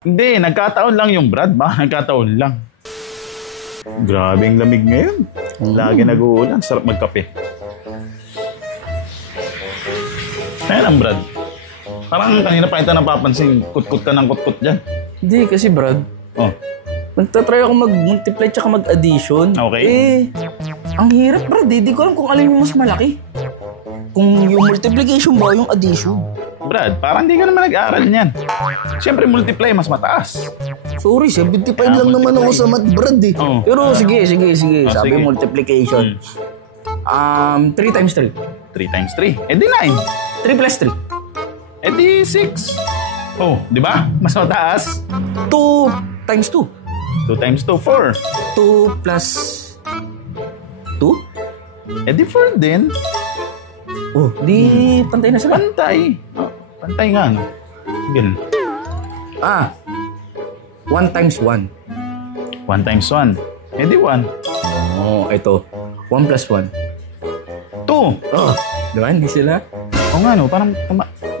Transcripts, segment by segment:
Hindi, nagkataon lang yung Brad ba? Nagkataon lang. Grabe ang lamig ngayon. Lagi nag-uulan. Sarap magkape. Ayan ang Brad. Parang kanina pa ito napapansin. Kutkut ka ng kutkut dyan. Hindi, kasi Brad, Oh, nagtatry ako mag-multiply tsaka mag-addition. Okay. Ang hirap Brad, di ko alam kung alin yung mas malaki. Kung yung multiplication ba o yung addition. Brad, parang hindi ka naman nag-aaral niyan. Siyempre, multiply mas mataas. Sorry, 75 lang naman ako sa math, Brad eh. Oh. Pero sige. Sabi sige. multiplication. 3 times 3. 3 times 3. Eh di 9. 3 plus 3. Eh di 6. Oh, di ba? Mas mataas. 2 times 2. 2 times 2, 4. 2 plus 2? Eh di 4 din. Oh, di pantay na sila. Pantay. Oh, pantay nga, no? Ganun. 1 times 1. 1 times 1. Eh di 1. Oh, ito. 1 plus 1. 2. Oh, di ba? Hindi sila? O nga, no? Parang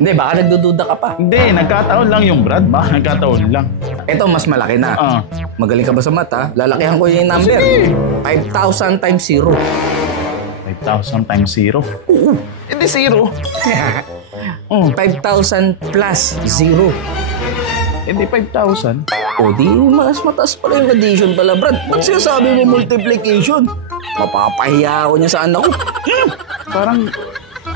Hindi, baka nagdududa ka pa. Hindi, nagkataon lang yung Brad ba? Nagkataon lang. Ito, mas malaki na. Magaling ka ba sa math, ha? Lalakihan ko yung number. Sige. 5,000 times 0. 5,000 times 0. Oo. Eh di 0. 5,000 plus 0. Eh di 5,000. O, di mas mataas pala yung addition pala, Brad. Ba't sinasabi mo multiplication? Mapapahiya ako niya sa anak ko. Parang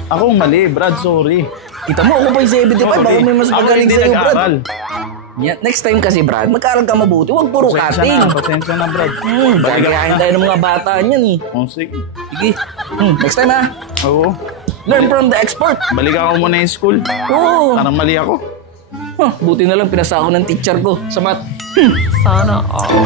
ako mali, Brad. Sorry. Kita mo, ako pa yung 75. Baka may mas magaling hindi sa'yo, Brad. nag-aaral. Yeah, next time kasi, Brad, mag-aaral ka mabuti. Huwag puro cutting. Pasensya na, Brad. Gagayahin tayo ng mga bata niyan eh. Oh, sige. Sige. Next time, ha? Oo. Learn from the expert. Balik ako muna yung school. Oo. Parang mali ako. Buti na lang pinasa ako ng teacher ko sa math. Sana all.